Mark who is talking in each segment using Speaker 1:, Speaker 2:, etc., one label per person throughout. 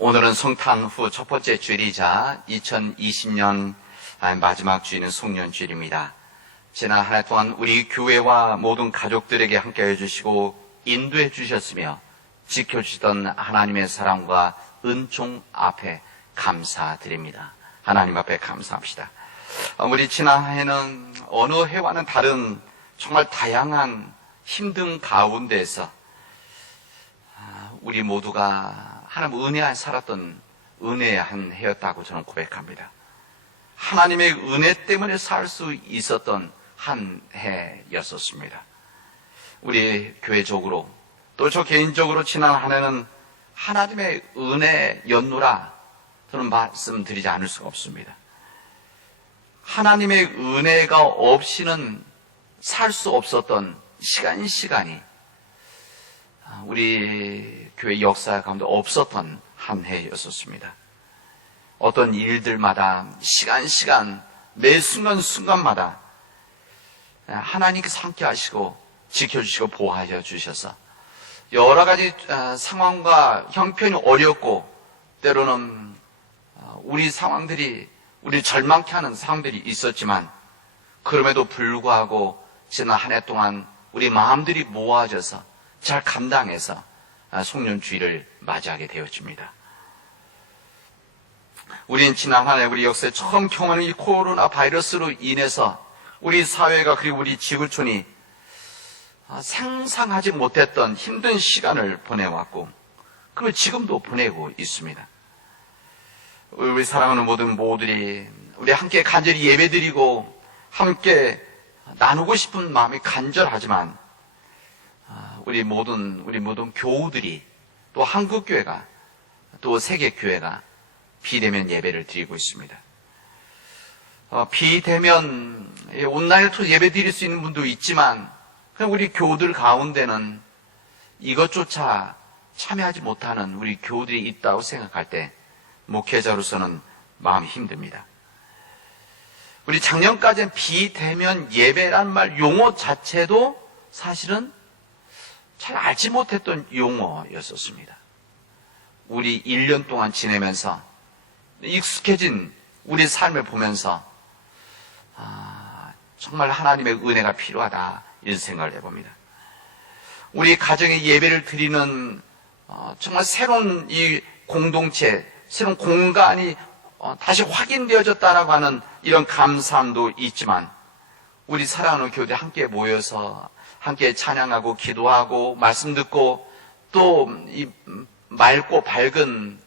Speaker 1: 오늘은 성탄 후 첫 번째 주일이자 2020년 마지막 주일은 송년주일입니다. 지난 한 해 동안 우리 교회와 모든 가족들에게 함께 해주시고 인도해 주셨으며 지켜주시던 하나님의 사랑과 은총 앞에 감사드립니다. 하나님 앞에 감사합시다. 우리 지난 해는 어느 해와는 다른 정말 다양한 힘든 가운데서 우리 모두가 하나님 은혜 안 살았던 은혜의 한 해였다고 저는 고백합니다. 하나님의 은혜 때문에 살 수 있었던 한 해였었습니다. 우리 교회적으로 또 저 개인적으로 지난 한 해는 하나님의 은혜였노라 저는 말씀드리지 않을 수가 없습니다. 하나님의 은혜가 없이는 살 수 없었던 시간 시간이 우리 교회 역사 가운데 없었던 한 해였었습니다. 어떤 일들마다 시간 시간 매 순간 순간마다 하나님께서 함께 하시고 지켜주시고 보호하여 주셔서 여러 가지 상황과 형편이 어렵고 때로는 우리 상황들이 우리 절망케 하는 상황들이 있었지만 그럼에도 불구하고 지난 한 해 동안 우리 마음들이 모아져서 잘 감당해서 송년주의를 맞이하게 되었습니다. 우리는 지난 한 해 우리 역사에 처음 경험하는 이 코로나 바이러스로 인해서 우리 사회가 그리고 우리 지구촌이 상상하지 못했던 힘든 시간을 보내왔고 그걸 지금도 보내고 있습니다. 우리 사랑하는 모든 모두들이 우리 함께 간절히 예배드리고 함께 나누고 싶은 마음이 간절하지만 우리 모든 우리 모든 교우들이 또 한국 교회가 또 세계 교회가 비대면 예배를 드리고 있습니다. 어, 비대면 온라인을 통해 예배 드릴 수 있는 분도 있지만 그냥 우리 교우들 가운데는 이것조차 참여하지 못하는 우리 교우들이 있다고 생각할 때 목회자로서는 마음이 힘듭니다. 우리 작년까지는 비대면 예배란 말 용어 자체도 사실은 잘 알지 못했던 용어였었습니다. 우리 1년 동안 지내면서 익숙해진 우리 삶을 보면서 아, 정말 하나님의 은혜가 필요하다 이런 생각을 해봅니다. 우리 가정의 예배를 드리는 어, 정말 새로운 이 공동체, 새로운 공간이 어, 다시 확인되어졌다라고 하는 이런 감사함도 있지만 우리 사랑하는 교대 함께 모여서 함께 찬양하고 기도하고 말씀 듣고 또 이 맑고 밝은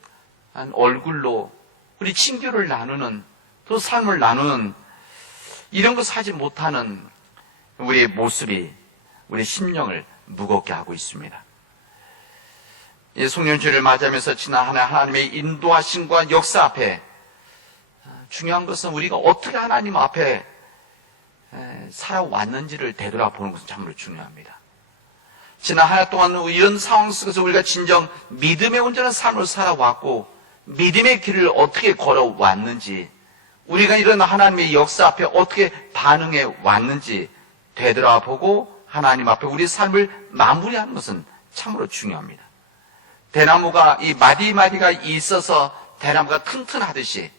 Speaker 1: 얼굴로 우리 친교를 나누는 또 삶을 나누는 이런 것을 하지 못하는 우리의 모습이 우리 심령을 무겁게 하고 있습니다. 이 송년주를 맞이하면서 지난 한해 하나님의 인도하심과 역사 앞에 중요한 것은 우리가 어떻게 하나님 앞에 살아왔는지를 되돌아보는 것은 참으로 중요합니다. 지난 한 해 동안 이런 상황 속에서 우리가 진정 믿음의 온전한 삶을 살아왔고 믿음의 길을 어떻게 걸어왔는지 우리가 이런 하나님의 역사 앞에 어떻게 반응해 왔는지 되돌아보고 하나님 앞에 우리 삶을 마무리하는 것은 참으로 중요합니다. 대나무가 이 마디마디가 있어서 대나무가 튼튼하듯이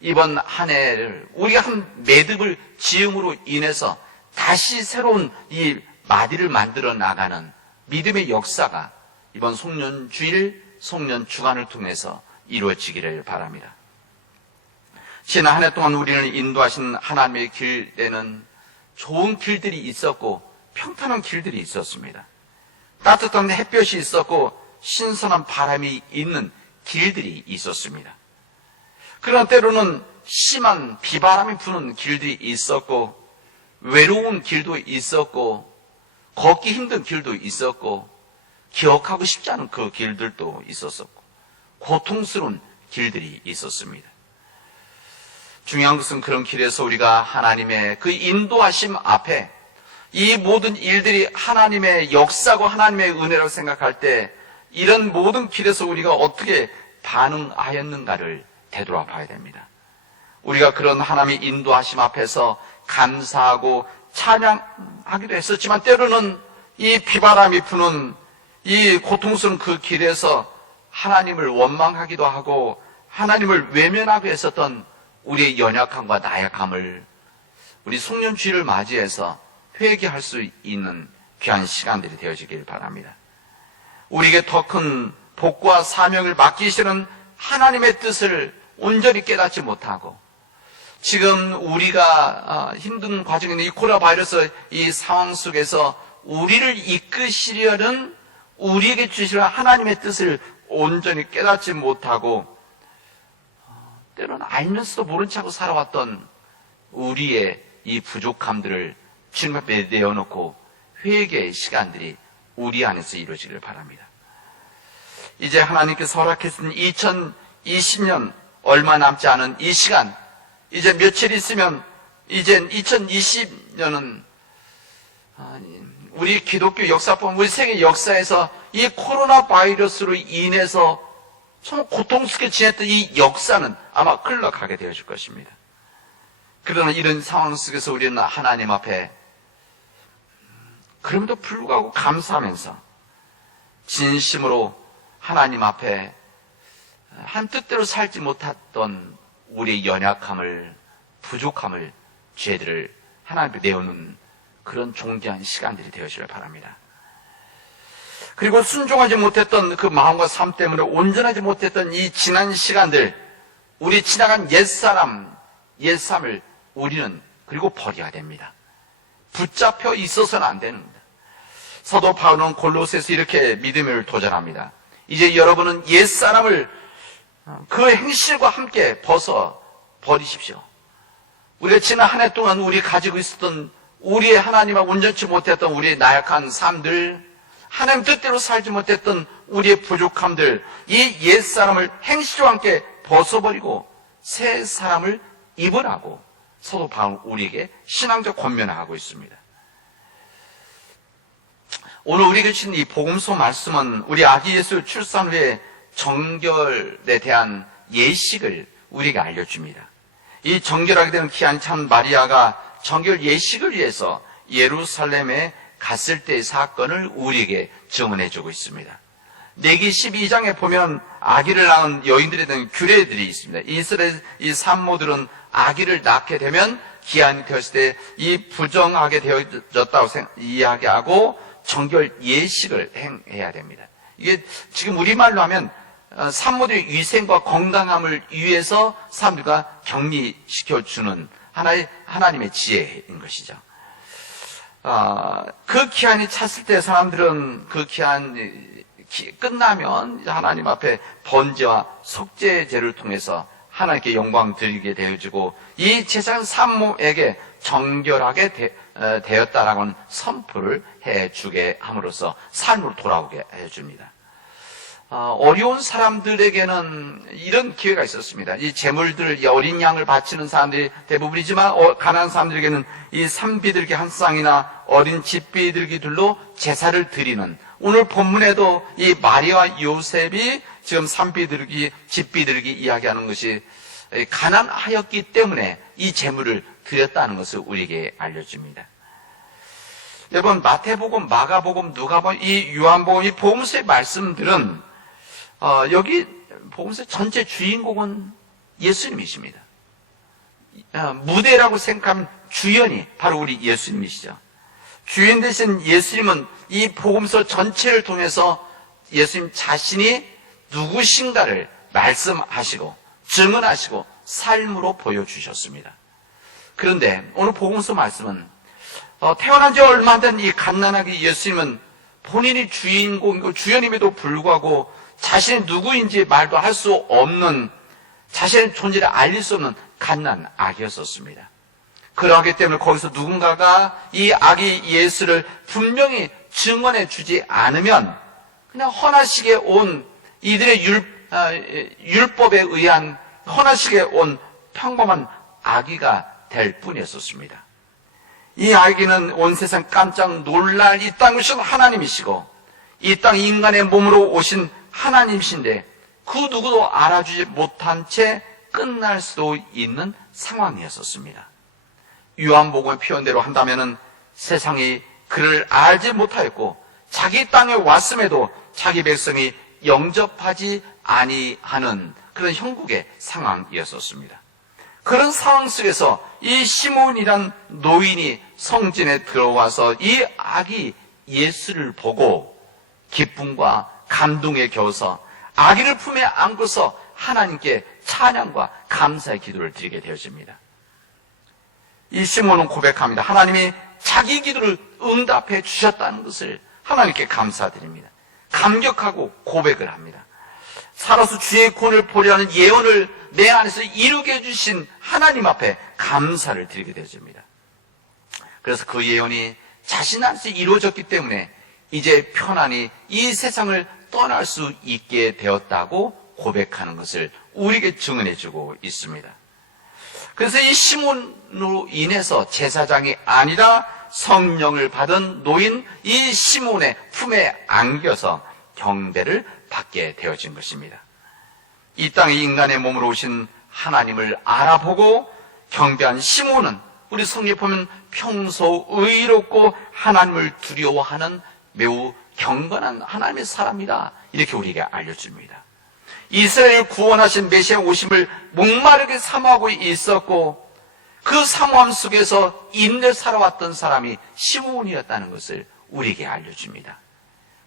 Speaker 1: 이번 한 해를 우리가 한 매듭을 지음으로 인해서 다시 새로운 이 마디를 만들어 나가는 믿음의 역사가 이번 송년 주일, 송년 주간을 통해서 이루어지기를 바랍니다. 지난 한 해 동안 우리를 인도하신 하나님의 길에는 좋은 길들이 있었고 평탄한 길들이 있었습니다. 따뜻한 햇볕이 있었고 신선한 바람이 있는 길들이 있었습니다. 그러나 때로는 심한 비바람이 부는 길들이 있었고 외로운 길도 있었고 걷기 힘든 길도 있었고 기억하고 싶지 않은 그 길들도 있었었고 고통스러운 길들이 있었습니다. 중요한 것은 그런 길에서 우리가 하나님의 그 인도하심 앞에 이 모든 일들이 하나님의 역사고 하나님의 은혜라고 생각할 때 이런 모든 길에서 우리가 어떻게 반응하였는가를 되돌아 봐야 됩니다. 우리가 그런 하나님의 인도하심 앞에서 감사하고 찬양하기도 했었지만 때로는 이 비바람이 부는 이 고통스러운 그 길에서 하나님을 원망하기도 하고 하나님을 외면하고 했었던 우리의 연약함과 나약함을 우리 송년주의를 맞이해서 회개할 수 있는 귀한 시간들이 되어지길 바랍니다. 우리에게 더 큰 복과 사명을 맡기시는 하나님의 뜻을 온전히 깨닫지 못하고 지금 우리가 아, 힘든 있는 이 코로나 바이러스 이 상황 속에서 우리를 이끄시려는 우리에게 주시는 하나님의 뜻을 온전히 깨닫지 못하고 어, 때로는 알면서도 모른 척하고 살아왔던 우리의 이 부족함들을 주님 앞에 내어놓고 회개의 시간들이 우리 안에서 이루어지길 바랍니다. 이제 하나님께서 허락했은 2020년 얼마 남지 않은 이 시간, 이제 며칠 있으면 이제 2020년은 우리 기독교 역사뿐 우리 세계 역사에서 이 코로나 바이러스로 인해서 정말 고통스럽게 지냈던 이 역사는 아마 흘러가게 되어질 것입니다. 그러나 이런 상황 속에서 우리는 하나님 앞에 그럼에도 불구하고 감사하면서 진심으로 하나님 앞에 한 뜻대로 살지 못했던 우리의 연약함을, 부족함을, 죄들을 하나님 앞에 내어놓는 그런 존귀한 시간들이 되어지길 바랍니다. 그리고 순종하지 못했던 그 마음과 삶 때문에 온전하지 못했던 이 지난 시간들, 우리 지나간 옛사람, 옛삶을 우리는 그리고 버려야 됩니다. 붙잡혀 있어서는 안 됩니다. 사도 바울은 골로새서 이렇게 믿음을 도전합니다. 이제 여러분은 옛사람을 그 행실과 함께 벗어 버리십시오. 우리가 지난 한 해 동안 우리 가지고 있었던 우리의 하나님과 온전치 못했던 우리의 나약한 삶들, 하나님 뜻대로 살지 못했던 우리의 부족함들, 이 옛사람을 행실과 함께 벗어버리고 새 사람을 입으라고 사도 바울 우리에게 신앙적 권면을 하고 있습니다. 오늘 우리에게 주신 이 복음서 말씀은 우리 아기 예수 출산 후에 정결에 대한 예식을 우리에게 알려줍니다. 이 정결하게 되는 귀한 참 마리아가 정결 예식을 위해서 예루살렘에 갔을 때의 사건을 우리에게 증언해 주고 있습니다. 내기 12장에 보면 아기를 낳은 여인들에 대한 규례들이 있습니다. 이스라엘 이 산모들은 아기를 낳게 되면 기한이 되었을 때 이 부정하게 되어졌다고 이야기하고 정결 예식을 행해야 됩니다. 이게 지금 우리말로 하면 어, 산모들의 위생과 건강함을 위해서 사람들과 격리시켜주는 하나의, 하나님의 지혜인 것이죠. 어, 그 기한이 찼을 때 사람들은 그 기한이 끝나면 하나님 앞에 번제와 속죄제를 통해서 하나님께 영광 드리게 되어지고 이 제사장 산모에게 정결하게 되, 어, 었다라고는 선포를 해주게 함으로써 삶으로 돌아오게 해줍니다. 어, 어려운 사람들에게는 이런 기회가 있었습니다. 이 재물들, 이 어린 양을 바치는 사람들이 대부분이지만 어, 가난한 사람들에게는 이 산비들기 한 쌍이나 어린 집비들기들로 제사를 드리는 오늘 본문에도 이 마리아와 요셉이 지금 산비들기, 집비들기 이야기하는 것이 가난하였기 때문에 이 재물을 드렸다는 것을 우리에게 알려줍니다. 여러분 마태복음, 마가복음, 누가복음, 이 요한복음, 이 복음서의 말씀들은 어, 여기 복음서 전체 주인공은 예수님이십니다. 어, 무대라고 생각하면 주연이 바로 우리 예수님이시죠. 주연 대신 예수님은 이 복음서 전체를 통해서 예수님 자신이 누구신가를 말씀하시고 증언하시고 삶으로 보여주셨습니다. 그런데 오늘 복음서 말씀은 어, 태어난 지 얼마 안 된 이 갓난아기 예수님은 본인이 주인공이고 주연임에도 불구하고 자신이 누구인지 말도 할 수 없는 자신의 존재를 알릴 수 없는 갓난 아기였었습니다. 그러기 때문에 거기서 누군가가 이 아기 예수를 분명히 증언해 주지 않으면 그냥 헌화식에 온 이들의 율, 아, 율법에 의한 헌화식에 온 평범한 아기가 될 뿐이었었습니다. 이 아기는 온 세상 깜짝 놀랄 이 땅을 신 하나님이시고 이 땅 인간의 몸으로 오신 하나님이신데 그 누구도 알아주지 못한 채 끝날 수도 있는 상황이었었습니다. 유한복음의 표현대로 한다면 세상이 그를 알지 못하였고 자기 땅에 왔음에도 자기 백성이 영접하지 아니하는 그런 형국의 상황이었었습니다. 그런 상황 속에서 이 시몬이란 노인이 성전에 들어와서 이 아기 예수를 보고 기쁨과 감동에 겨워서 아기를 품에 안고서 하나님께 찬양과 감사의 기도를 드리게 되어집니다. 이 시몬은 고백합니다. 하나님이 자기 기도를 응답해 주셨다는 것을 하나님께 감사드립니다. 감격하고 고백을 합니다. 살아서 주의 권을 보려는 예언을 내 안에서 이루게 해주신 하나님 앞에 감사를 드리게 되어집니다. 그래서 그 예언이 자신 안에서 이루어졌기 때문에 이제 편안히 이 세상을 떠날 수 있게 되었다고 고백하는 것을 우리에게 증언해주고 있습니다. 그래서 이 시몬으로 인해서 제사장이 아니라 성령을 받은 노인 이 시몬의 품에 안겨서 경배를 받게 되어진 것입니다. 이 땅에 인간의 몸으로 오신 하나님을 알아보고 경배한 시몬은 우리 성경에 보면 평소 의롭고 하나님을 두려워하는 매우 경건한 하나님의 사람이다. 이렇게 우리에게 알려줍니다. 이스라엘 구원하신 메시아 오심을 목마르게 사모하고 있었고 그 사모함 속에서 인내 살아왔던 사람이 시몬이었다는 것을 우리에게 알려줍니다.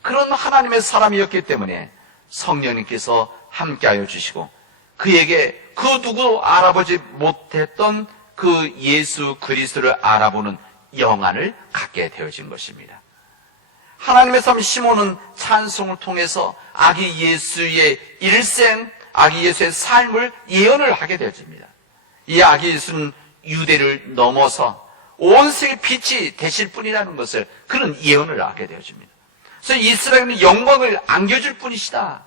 Speaker 1: 그런 하나님의 사람이었기 때문에 성령님께서 함께하여 주시고 그에게 그 누구도 알아보지 못했던 그 예수 그리스도를 알아보는 영안을 갖게 되어진 것입니다. 하나님의 삶 시몬은 찬송을 통해서 아기 예수의 일생, 아기 예수의 삶을 예언을 하게 되어집니다. 이 아기 예수는 유대를 넘어서 온 세계 빛이 되실 뿐이라는 것을 그런 예언을 하게 되어집니다. 그래서 이스라엘은 영광을 안겨줄 뿐이시다.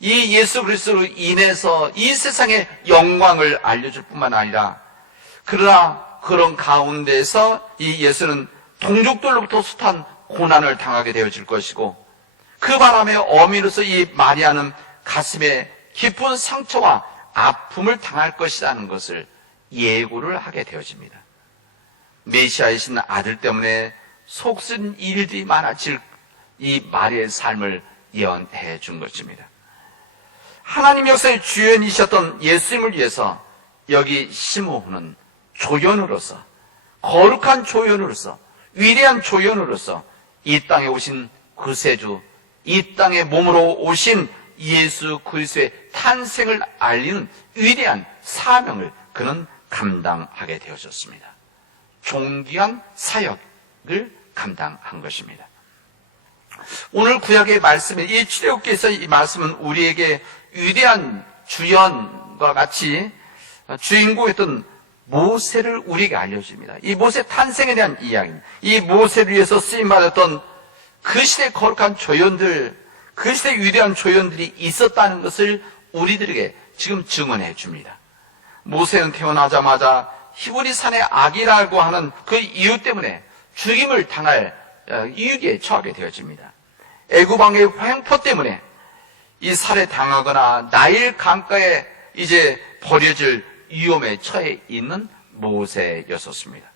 Speaker 1: 이 예수 그리스도로 인해서 이 세상에 영광을 알려줄 뿐만 아니라 그러나 그런 가운데서 이 예수는 동족들로부터 숱한 고난을 당하게 되어질 것이고 그 바람에 어미로서 이 마리아는 가슴에 깊은 상처와 아픔을 당할 것이라는 것을 예고를 하게 되어집니다. 메시아이신 아들 때문에 속쓴 일들이 많아질 이 마리아의 삶을 예언해 준 것입니다. 하나님 역사의 주연이셨던 예수님을 위해서 여기 시모는 조연으로서 거룩한 조연으로서 위대한 조연으로서 이 땅에 오신 구세주 이 땅에 몸으로 오신 예수 그리스도의 탄생을 알리는 위대한 사명을 그는 감당하게 되어졌습니다. 존귀한 사역을 감당한 것입니다. 오늘 구약의 말씀에 이 출애굽기에서 이 말씀은 우리에게 위대한 주연과 같이 주인공이었던 모세를 우리에게 알려줍니다. 이 모세 탄생에 대한 이야기입니다. 이 모세를 위해서 쓰임 받았던 그 시대 거룩한 조연들, 그 시대 위대한 조연들이 있었다는 것을 우리들에게 지금 증언해 줍니다. 모세는 태어나자마자 히브리 산의 악이라고 하는 그 이유 때문에 죽임을 당할 이유에 처하게 되어집니다. 애구방의 횡포 때문에 이 살해 당하거나 나일 강가에 이제 버려질 위험에 처해 있는 모세였었습니다.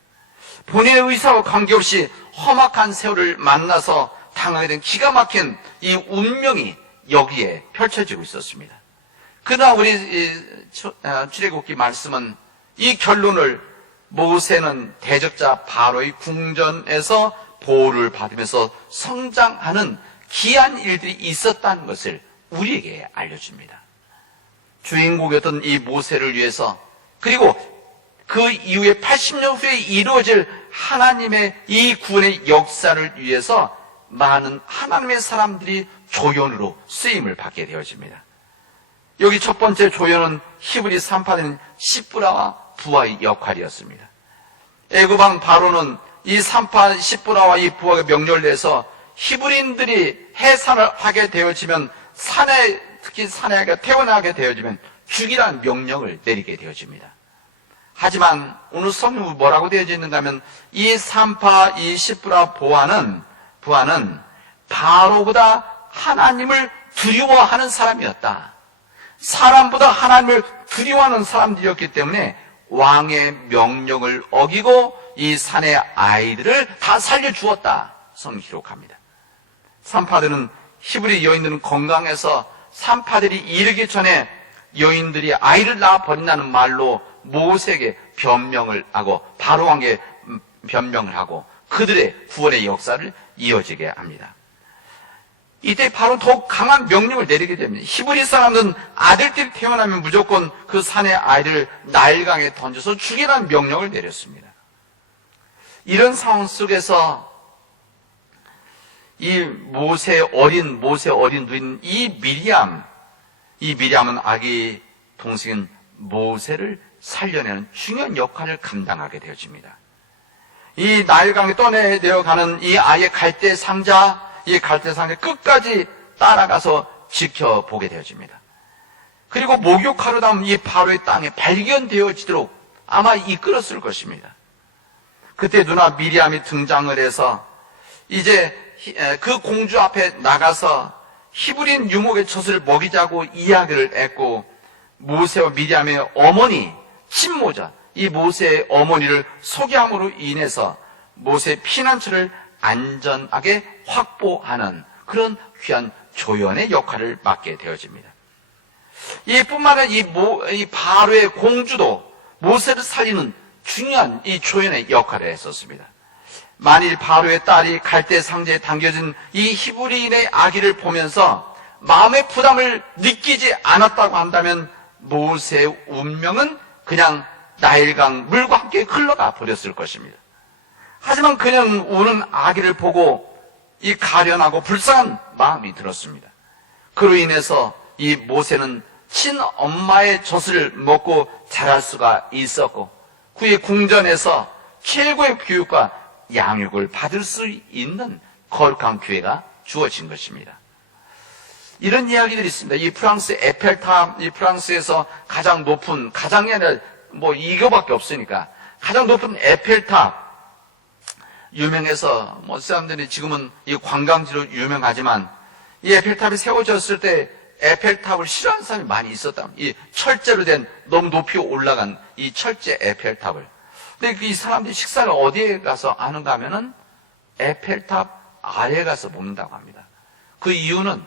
Speaker 1: 본인의 의사와 관계없이 험악한 세월을 만나서 당하게 된 기가 막힌 이 운명이 여기에 펼쳐지고 있었습니다. 그러나 우리 아, 출애굽기 말씀은 이 결론을 모세는 대적자 바로의 궁전에서 보호를 받으면서 성장하는 귀한 일들이 있었다는 것을 우리에게 알려줍니다. 주인공이었던 이 모세를 위해서 그리고 그 이후에 80년 후에 이루어질 하나님의 이 구원의 역사를 위해서 많은 하나님의 사람들이 조연으로 쓰임을 받게 되어집니다. 여기 첫 번째 조연은 히브리 산파된 시브라와 부하의 역할이었습니다. 애굽왕 바로는 이 산파 시브라와 이 부하가 내서 히브리인들이 해산을 하게 되어지면 산에 특히 산에 태어나게 되어지면 죽이라는 명령을 내리게 되어집니다. 하지만 오늘 성경은 뭐라고 되어져 있는가 하면 이 산파 이 시브라 보아는 부하는 바로보다 하나님을 두려워하는 사람이었다. 사람보다 하나님을 두려워하는 사람들이었기 때문에 왕의 명령을 어기고 이 산의 아이들을 다 살려주었다. 성 기록합니다. 산파들은 히브리 여인들은 건강해서 산파들이 이르기 전에 여인들이 아이를 낳아 버린다는 말로 모세에게 변명을 하고 바로 왕에게 음, 변명을 하고 그들의 구원의 역사를 이어지게 합니다. 이때 바로 더욱 강한 명령을 내리게 됩니다. 히브리 사람들은 아들들이 태어나면 무조건 그 산의 아이를 나일강에 던져서 죽이라는 명령을 내렸습니다. 이런 상황 속에서 이 모세 어린 모세 어린 누인 이 미리암 이 미리암은 아기 동생인 모세를 살려내는 중요한 역할을 감당하게 되어집니다. 이 나일강에 떠내려가는 이 아이의 갈대 상자 이 갈대 상자 끝까지 따라가서 지켜보게 되어집니다. 그리고 목욕하러 남은 이 바로의 땅에 발견되어지도록 아마 이끌었을 것입니다. 그때 누나 미리암이 등장을 해서 이제 그 공주 앞에 나가서 히브린 유목의 젖을 먹이자고 이야기를 했고 모세와 미리암의 어머니 친모자 이 모세의 어머니를 소개함으로 인해서 모세의 피난처를 안전하게 확보하는 그런 귀한 조연의 역할을 맡게 되어집니다. 이뿐만 아니라 이, 모, 이 바로의 공주도 모세를 살리는 중요한 이 조연의 역할을 했었습니다. 만일 바로의 딸이 갈대 상자에 담겨진 이 히브리인의 아기를 보면서 마음의 부담을 느끼지 않았다고 한다면 모세의 운명은 그냥 나일강 물과 함께 흘러가 버렸을 것입니다. 하지만 그는 우는 아기를 보고 이 가련하고 불쌍한 마음이 들었습니다. 그로 인해서 이 모세는 친엄마의 젖을 먹고 자랄 수가 있었고 그의 궁전에서 최고의 교육과 양육을 받을 수 있는 거룩한 기회가 주어진 것입니다. 이런 이야기들이 있습니다. 이 프랑스 에펠탑, 이 프랑스에서 가장 높은, 가장이 아니라 뭐 이거밖에 없으니까 가장 높은 에펠탑, 유명해서 뭐 사람들이 지금은 이 관광지로 유명하지만 이 에펠탑이 세워졌을 때 에펠탑을 싫어하는 사람이 많이 있었다. 이 철제로 된 너무 높이 올라간 이 철제 에펠탑을. 근데 그이 사람들이 식사를 어디에 가서 하는가 하면은 에펠탑 아래에 가서 먹는다고 합니다. 그 이유는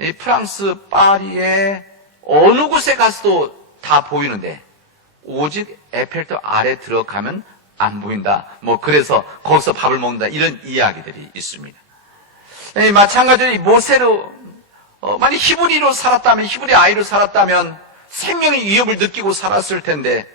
Speaker 1: 이 프랑스 파리의 어느 곳에 가서도 다 보이는데 오직 에펠탑 아래 들어가면 안 보인다. 뭐 그래서 거기서 밥을 먹는다. 이런 이야기들이 있습니다. 예, 마찬가지로 이 모세로 어, 만약 히브리로 살았다면 히브리 아이로 살았다면 생명의 위협을 느끼고 살았을 텐데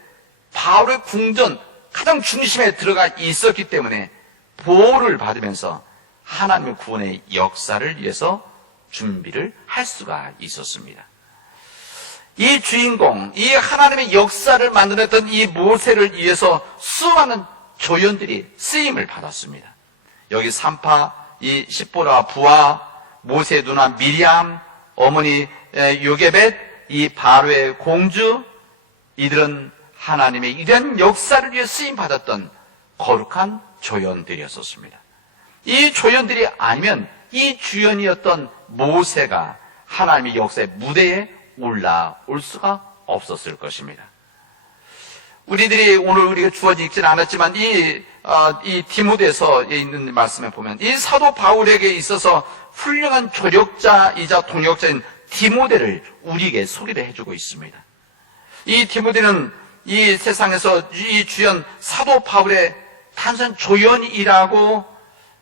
Speaker 1: 바울의 궁전 가장 중심에 들어가 있었기 때문에 보호를 받으면서 하나님의 구원의 역사를 위해서 준비를 할 수가 있었습니다. 이 주인공, 이 하나님의 역사를 만들었던 이 모세를 위해서 수많은 조연들이 쓰임을 받았습니다. 여기 산파, 이 십보라 부하, 모세 누나 미리암, 어머니 에, 요게벳, 이 바로의 공주, 이들은 하나님의 이런 역사를 위해 쓰임 받았던 거룩한 조연들이었었습니다. 이 조연들이 아니면 이 주연이었던 모세가 하나님의 역사의 무대에 올라올 수가 없었을 것입니다. 우리들이 오늘 우리가 주어지 있지는 않았지만 이, 어, 이 디모데서 있는 말씀에 보면 이 사도 바울에게 있어서 훌륭한 조력자이자 동역자인 디모데를 우리에게 소개를 해주고 있습니다. 이 디모데는 이 세상에서 이 주연 사도 바울의 단순 조연이라고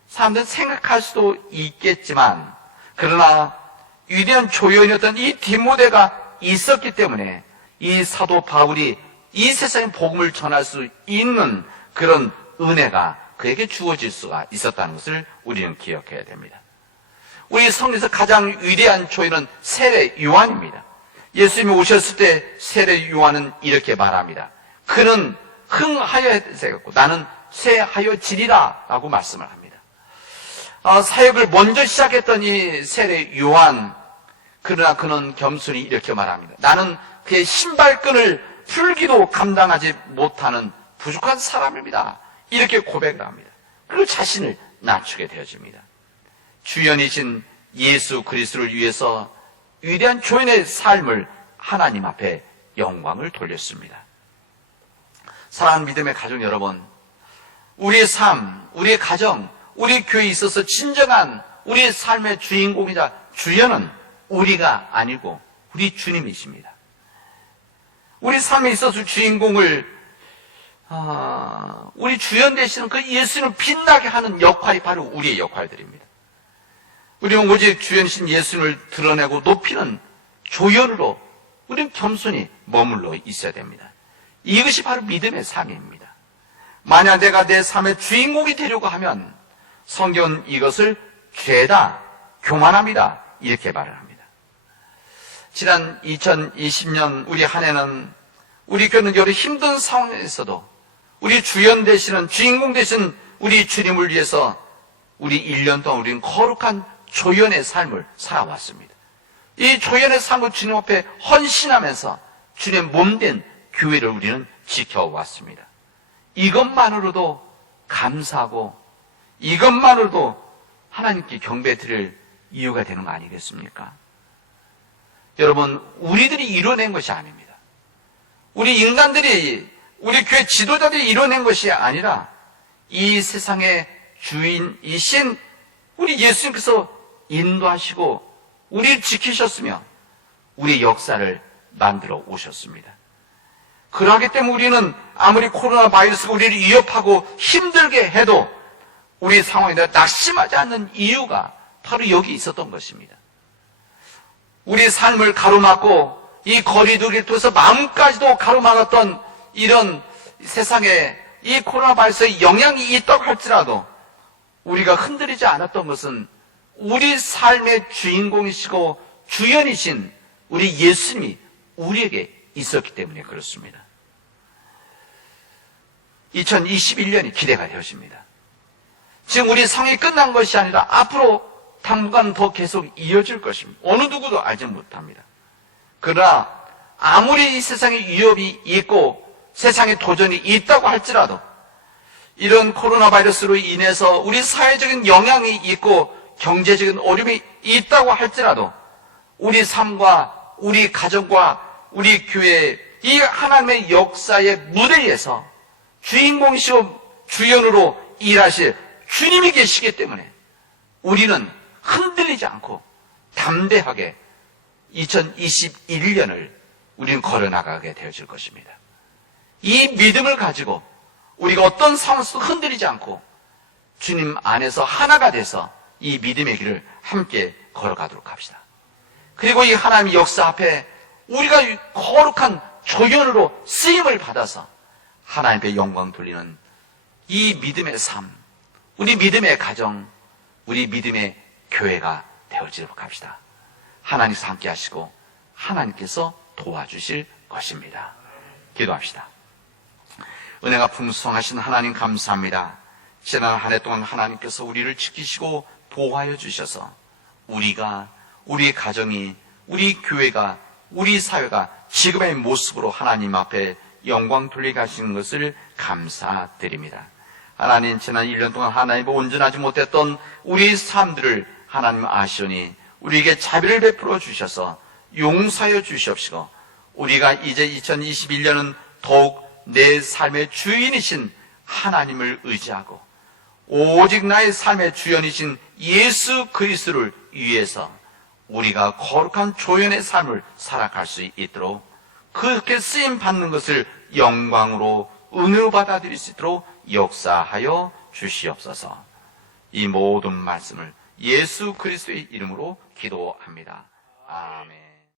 Speaker 1: 사람들은 생각할 수도 있겠지만 그러나 위대한 조연이었던 이 디모데가 있었기 때문에 이 사도 바울이 이 세상의 복음을 전할 수 있는 그런 은혜가 그에게 주어질 수가 있었다는 것을 우리는 기억해야 됩니다. 우리 성경에서 가장 위대한 조연은 세례 요한입니다. 예수님이 오셨을 때 세례 요한은 이렇게 말합니다. 그는 흥하여 되겠고 나는 쇠하여 지리라 라고 말씀을 합니다. 어, 사역을 먼저 시작했던 이 세례 요한 그러나 그는 겸손히 이렇게 말합니다. 나는 그의 신발끈을 풀기도 감당하지 못하는 부족한 사람입니다. 이렇게 고백을 합니다. 그리고 자신을 낮추게 되어집니다. 주연이신 예수 그리스도를 위해서 위대한 조연의 삶을 하나님 앞에 영광을 돌렸습니다. 사랑하는 믿음의 가족 여러분, 우리의 삶, 우리의 가정, 우리 교회에 있어서 진정한 우리 삶의 주인공이자 주연은 우리가 아니고 우리 주님이십니다. 우리 삶에 있어서 주인공을 아, 우리 주연 되시는 그 예수님을 빛나게 하는 역할이 바로 우리의 역할들입니다. 우리는 오직 주연신 예수님을 드러내고 높이는 조연으로 우리는 겸손히 머물러 있어야 됩니다. 이것이 바로 믿음의 삶입니다. 만약 내가 내 삶의 주인공이 되려고 하면 성경은 이것을 죄다, 교만합니다. 이렇게 말을 합니다. 지난 2020년 우리 한 해는 우리 교는 여러 힘든 상황에서도 우리 주연 되시는 주인공 되신 우리 주님을 위해서 우리 1년 동안 우리는 거룩한 조연의 삶을 살아왔습니다. 이 조연의 삶을 주님 앞에 헌신하면서 주님의 몸된 교회를 우리는 지켜왔습니다. 이것만으로도 감사하고 이것만으로도 하나님께 경배 드릴 이유가 되는 거 아니겠습니까? 여러분, 우리들이 이뤄낸 것이 아닙니다. 우리 인간들이, 우리 교회 지도자들이 이뤄낸 것이 아니라 이 세상의 주인이신 우리 예수님께서 인도하시고 우리를 지키셨으며 우리 역사를 만들어 오셨습니다. 그러하기 때문에 우리는 아무리 코로나 바이러스가 우리를 위협하고 힘들게 해도 우리 상황에 대해 낙심하지 않는 이유가 바로 여기 있었던 것입니다. 우리 삶을 가로막고 이 거리두기를 통해서 마음까지도 가로막았던 이런 세상에 이 코로나 바이러스의 영향이 있다고 할지라도 우리가 흔들리지 않았던 것은 우리 삶의 주인공이시고 주연이신 우리 예수님이 우리에게 있었기 때문에 그렇습니다. 2021년이 기대가 되어집니다. 지금 우리 상이 끝난 것이 아니라 앞으로 당분간 더 계속 이어질 것입니다. 어느 누구도 알지 못합니다. 그러나 아무리 이 세상에 위협이 있고 세상에 도전이 있다고 할지라도 이런 코로나 바이러스로 인해서 우리 사회적인 영향이 있고 경제적인 어려움이 있다고 할지라도 우리 삶과 우리 가정과 우리 교회 이 하나님의 역사의 무대에서 주인공이시고 주연으로 일하실 주님이 계시기 때문에 우리는 흔들리지 않고 담대하게 2021년을 우리는 걸어나가게 되어질 것입니다. 이 믿음을 가지고 우리가 어떤 상황에서도 흔들리지 않고 주님 안에서 하나가 돼서 이 믿음의 길을 함께 걸어가도록 합시다. 그리고 이 하나님의 역사 앞에 우리가 거룩한 조연으로 쓰임을 받아서 하나님께 영광 돌리는 이 믿음의 삶, 우리 믿음의 가정, 우리 믿음의 교회가 되어지도록 합시다. 하나님께서 함께 하시고 하나님께서 도와주실 것입니다. 기도합시다. 은혜가 풍성하신 하나님 감사합니다. 지난 한 해 동안 하나님께서 우리를 지키시고 보호하여 주셔서 우리가, 우리 가정이, 우리 교회가, 우리 사회가 지금의 모습으로 하나님 앞에 영광 돌리게 하시는 것을 감사드립니다. 하나님 지난 1년 동안 하나님을 온전하지 못했던 우리 삶들을 하나님 아시오니 우리에게 자비를 베풀어 주셔서 용서하여 주시옵시고 우리가 이제 2021년은 더욱 내 삶의 주인이신 하나님을 의지하고 오직 나의 삶의 주연이신 예수 그리스도를 위해서 우리가 거룩한 조연의 삶을 살아갈 수 있도록 그렇게 쓰임 받는 것을 영광으로 은혜로 받아들일 수 있도록 역사하여 주시옵소서. 이 모든 말씀을 예수 그리스도의 이름으로 기도합니다. 아멘.